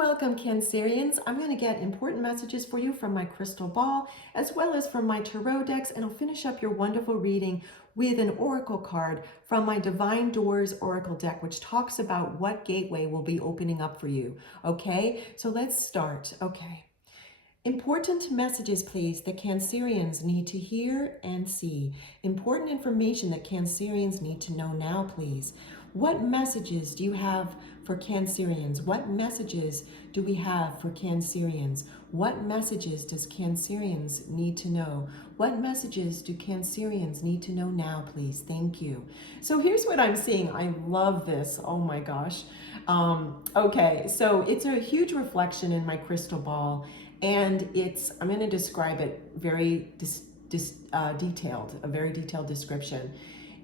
Welcome, Cancerians. I'm going to get important messages for you from my crystal ball as well as from my tarot decks, and I'll finish up your wonderful reading with an oracle card from my Divine Doors Oracle deck, which talks about what gateway will be opening up for you. Okay, so let's start. Okay. Important messages, please, that Cancerians need to hear and see. Important information that Cancerians need to know now, please. What messages do you have for Cancerians? What messages do we have for Cancerians? What messages does Cancerians need to know? What messages do Cancerians need to know now, please? Thank you. So here's what I'm seeing. I love this. Oh my gosh. Okay, so it's a huge reflection in my crystal ball. And I'm going to describe it very detailed, a very detailed description.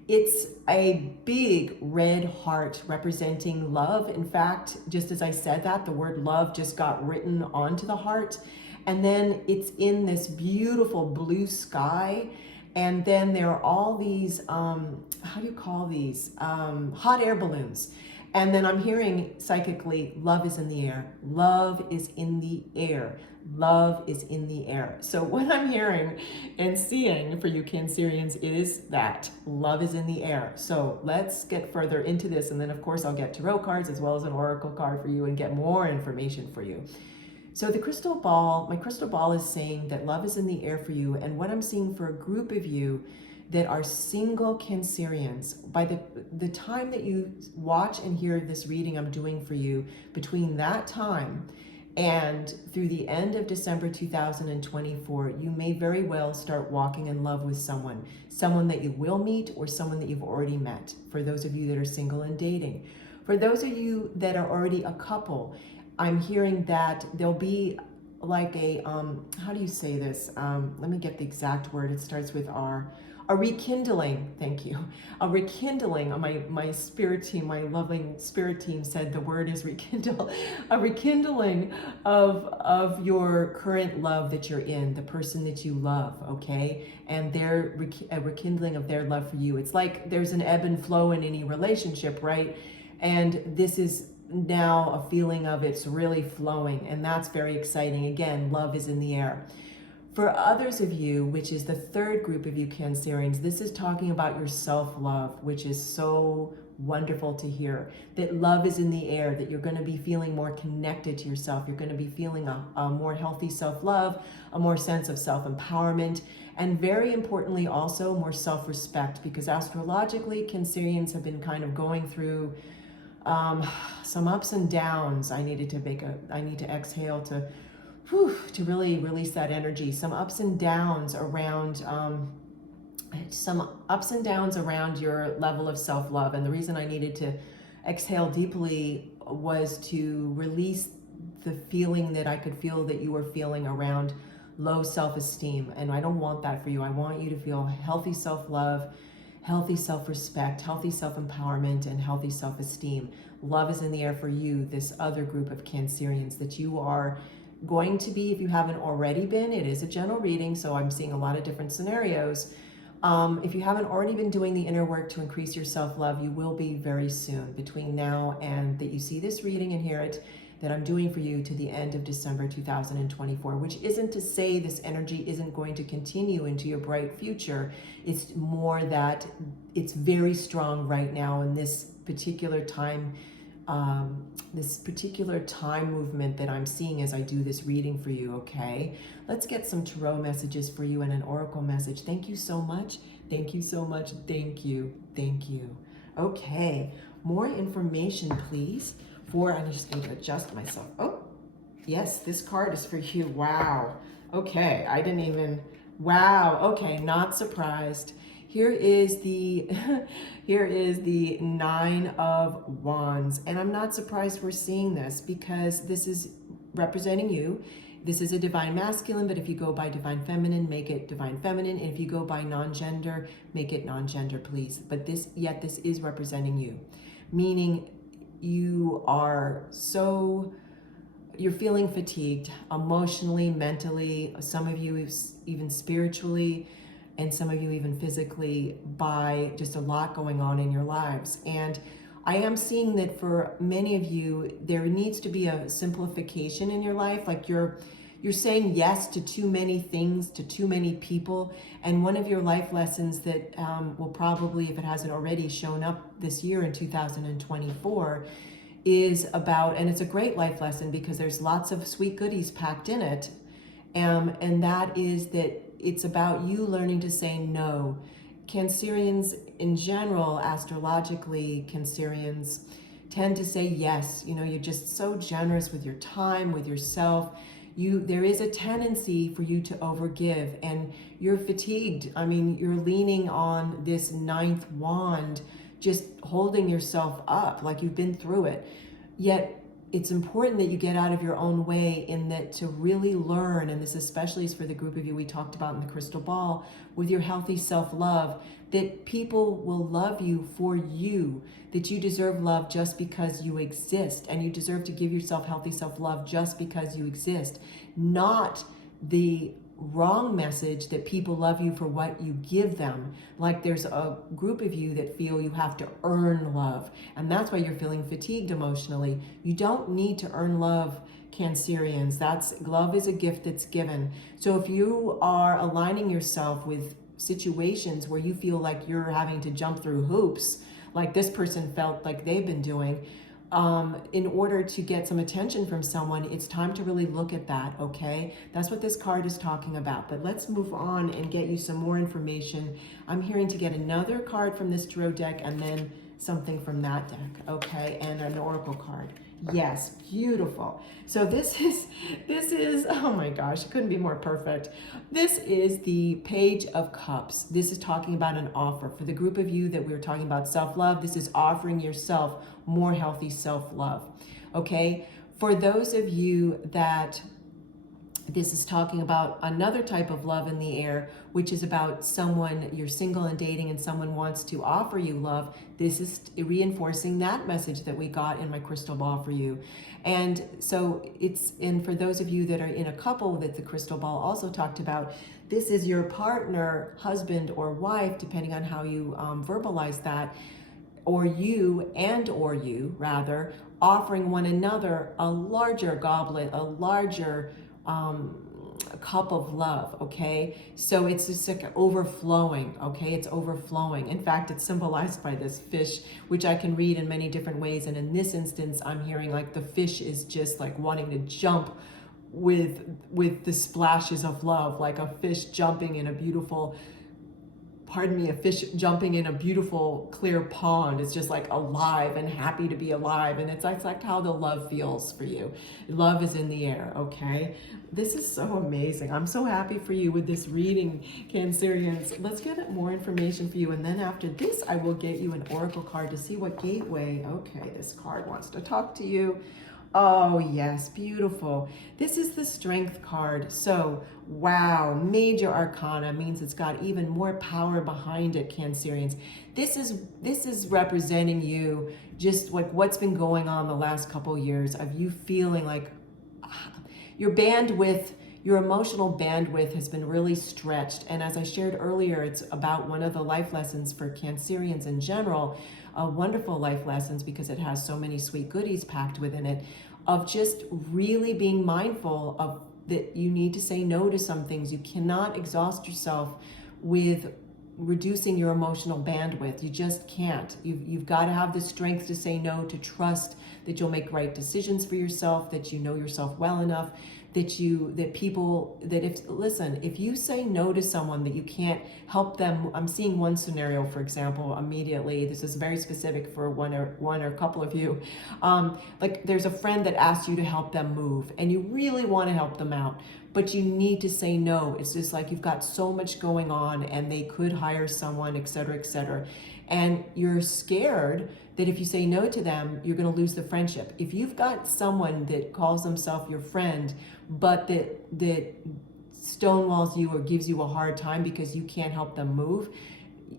It's a big red heart representing love. In fact, just as I said that, the word love just got written onto the heart. And then it's in this beautiful blue sky. And then there are all these, how do you call these? Hot air balloons. And then I'm hearing psychically, love is in the air. Love is in the air. Love is in the air. So what I'm hearing and seeing for you Cancerians is that love is in the air. So let's get further into this. And then of course I'll get tarot cards as well as an oracle card for you and get more information for you. So the crystal ball, my crystal ball is saying that love is in the air for you. And what I'm seeing for a group of you that are single Cancerians, by the time that you watch and hear this reading I'm doing for you, between that time and through the end of December 2024, you may very well start walking in love with someone that you will meet or someone that you've already met, for those of you that are single and dating. For those of you that are already a couple, I'm hearing that there'll be like a, how do you say this? Let me get the exact word. It starts with R. A rekindling, thank you. A rekindling, my spirit team, my loving spirit team said the word is rekindle. A rekindling of your current love that you're in, the person that you love, okay? And a rekindling of their love for you. It's like there's an ebb and flow in any relationship, right? And this is now a feeling of it's really flowing, and that's very exciting. Again, love is in the air. For others of you, which is the third group of you Cancerians, this is talking about your self-love, which is so wonderful to hear. That love is in the air, that you're going to be feeling more connected to yourself. You're going to be feeling a more healthy self-love, a more sense of self-empowerment, and very importantly also more self-respect, because astrologically Cancerians have been kind of going through some ups and downs. I need to exhale to really release that energy. Some ups and downs around your level of self-love. And the reason I needed to exhale deeply was to release the feeling that I could feel that you were feeling around low self-esteem. And I don't want that for you. I want you to feel healthy self-love, healthy self-respect, healthy self-empowerment, and healthy self-esteem. Love is in the air for you, this other group of Cancerians that you are going to be, if you haven't already been. It is a general reading, so I'm seeing a lot of different scenarios. If you haven't already been doing the inner work to increase your self-love, you will be very soon, between now and that you see this reading and hear it, that I'm doing for you to the end of December 2024, which isn't to say this energy isn't going to continue into your bright future. It's more that it's very strong right now in this particular time movement that I'm seeing as I do this reading for you, okay? Let's get some tarot messages for you and an oracle message. Thank you so much. Thank you so much. Thank you. Thank you. Okay, more information, please. I'm just going to adjust myself. Oh, yes, this card is for you. Wow. Okay, wow. Okay, not surprised. Here is the Nine of Wands, and I'm not surprised we're seeing this because this is representing you. This is a divine masculine, but if you go by divine feminine, make it divine feminine, and if you go by non-gender, make it non-gender, please. But this is representing you, meaning you're feeling fatigued emotionally, mentally, some of you even spiritually, and some of you even physically, by just a lot going on in your lives. And I am seeing that for many of you, there needs to be a simplification in your life. Like you're saying yes to too many things, to too many people. And one of your life lessons that will probably, if it hasn't already shown up this year in 2024, is about, and it's a great life lesson because there's lots of sweet goodies packed in it. And that is that it's about you learning to say no. Cancerians in general, astrologically, Cancerians tend to say yes. You know, you're just so generous with your time, with yourself. There is a tendency for you to overgive, and you're fatigued. I mean, you're leaning on this ninth wand, just holding yourself up like you've been through it. Yet it's important that you get out of your own way, in that to really learn, and this especially is for the group of you we talked about in the crystal ball, with your healthy self-love, that people will love you for you, that you deserve love just because you exist, and you deserve to give yourself healthy self-love just because you exist, not the wrong message that people love you for what you give them. Like there's a group of you that feel you have to earn love, and that's why you're feeling fatigued emotionally. You don't need to earn love, Cancerians. Love is a gift that's given. So if you are aligning yourself with situations where you feel like you're having to jump through hoops, like this person felt like they've been doing, in order to get some attention from someone, it's time to really look at that, okay? That's what this card is talking about. But let's move on and get you some more information. I'm hearing to get another card from this tarot deck and then something from that deck, okay? And an oracle card. Yes, beautiful. So this is, oh my gosh, it couldn't be more perfect. This is the Page of Cups. This is talking about an offer. For the group of you that we were talking about self-love, this is offering yourself more healthy self-love, okay? For those of you that this is talking about another type of love in the air, which is about someone, you're single and dating and someone wants to offer you love. This is reinforcing that message that we got in my crystal ball for you. And so and for those of you that are in a couple that the crystal ball also talked about, this is your partner, husband or wife, depending on how you verbalize that, or you rather, offering one another a larger goblet, a larger cup of love, okay? So it's just like overflowing, okay? It's overflowing. In fact, it's symbolized by this fish, which I can read in many different ways. And in this instance, I'm hearing like the fish is just like wanting to jump with the splashes of love, like a fish jumping in a beautiful, a fish jumping in a beautiful clear pond. It's just like alive and happy to be alive. And it's like how the love feels for you. Love is in the air, okay? This is so amazing. I'm so happy for you with this reading, Cancerians. Let's get more information for you. And then after this, I will get you an oracle card to see what gateway, okay, this card wants to talk to you. Oh yes, beautiful. This is the Strength card. So, wow, major arcana means it's got even more power behind it, Cancerians. This is representing you, just like what's been going on the last couple years of you feeling like your bandwidth, your emotional bandwidth has been really stretched. And as I shared earlier, it's about one of the life lessons for Cancerians in general, wonderful life lessons because it has so many sweet goodies packed within it, of just really being mindful of that you need to say no to some things. You cannot exhaust yourself with reducing your emotional bandwidth. You just can't. You've got to have the strength to say no, to trust that you'll make right decisions for yourself, that you know yourself well enough, if you say no to someone that you can't help them. I'm seeing one scenario, for example, immediately. This is very specific for one or a couple of you. Like there's a friend that asks you to help them move and you really want to help them out, but you need to say no. It's just like you've got so much going on and they could hire someone, et cetera, et cetera. And you're scared that if you say no to them, you're going to lose the friendship. If you've got someone that calls themselves your friend, but that stonewalls you or gives you a hard time because you can't help them move,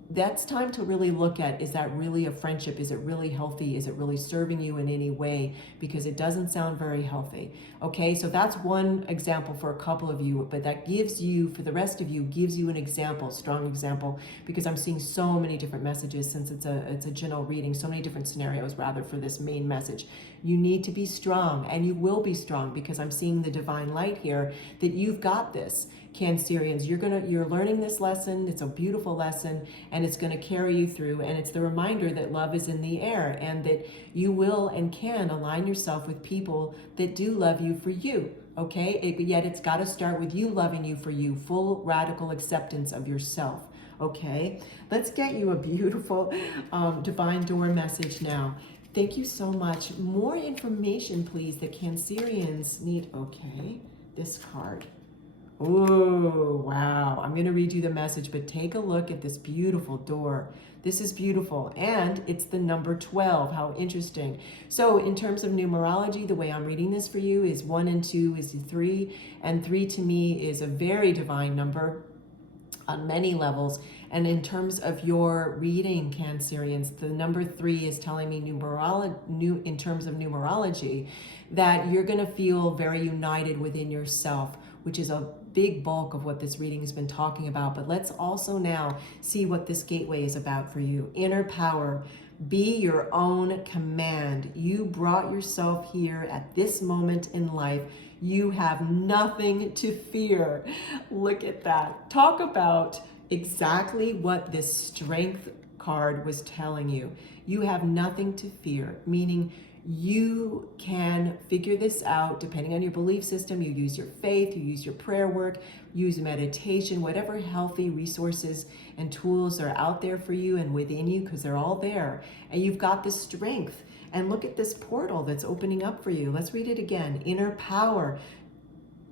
that's time to really look at, is that really a friendship? Is it really healthy? Is it really serving you in any way? Because it doesn't sound very healthy. Okay, so that's one example for a couple of you, but that gives you, for the rest of you, gives you an example, strong example, because I'm seeing so many different messages since it's a general reading, so many different scenarios rather for this main message. You need to be strong, and you will be strong, because I'm seeing the divine light here that you've got this. Cancerians, you're learning this lesson. It's a beautiful lesson, and it's going to carry you through, and it's the reminder that love is in the air, and that you will and can align yourself with people that do love you for you. Okay, yet it's got to start with you loving you for you, full radical acceptance of yourself. Okay, let's get you a beautiful divine door message now. Thank you so much. More information, please, that Cancerians need. Okay, this card. Oh, wow. I'm going to read you the message, but take a look at this beautiful door. This is beautiful, and it's the number 12. How interesting. So in terms of numerology, the way I'm reading this for you is 1 and 2 is 3, and 3 to me is a very divine number on many levels. And in terms of your reading, Cancerians, the number 3 is telling me in terms of numerology, that you're going to feel very united within yourself, which is a big bulk of what this reading has been talking about. But let's also now see what this gateway is about for you. Inner power. Be your own command. You brought yourself here at this moment in life. You have nothing to fear. Look at that. Talk about exactly what this strength card was telling you. You have nothing to fear, meaning you can figure this out depending on your belief system. You use your faith, you use your prayer work, use meditation, whatever healthy resources and tools are out there for you and within you, because they're all there. And you've got this strength. And look at this portal that's opening up for you. Let's read it again. Inner power.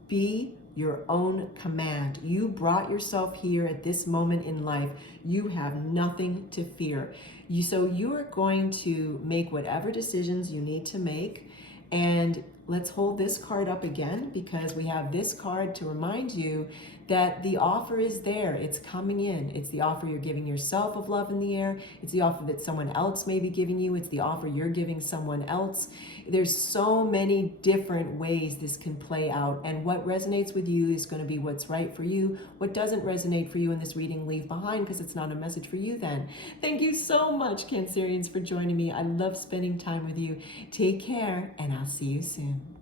Be your own command. You brought yourself here at this moment in life. You have nothing to fear. So you are going to make whatever decisions you need to make. And let's hold this card up again, because we have this card to remind you that the offer is there. It's coming in. It's the offer you're giving yourself of love in the air. It's the offer that someone else may be giving you. It's the offer you're giving someone else. There's so many different ways this can play out, and what resonates with you is going to be what's right for you. What doesn't resonate for you in this reading, leave behind, because it's not a message for you then. Thank you so much, Cancerians, for joining me. I love spending time with you. Take care, and I'll see you soon.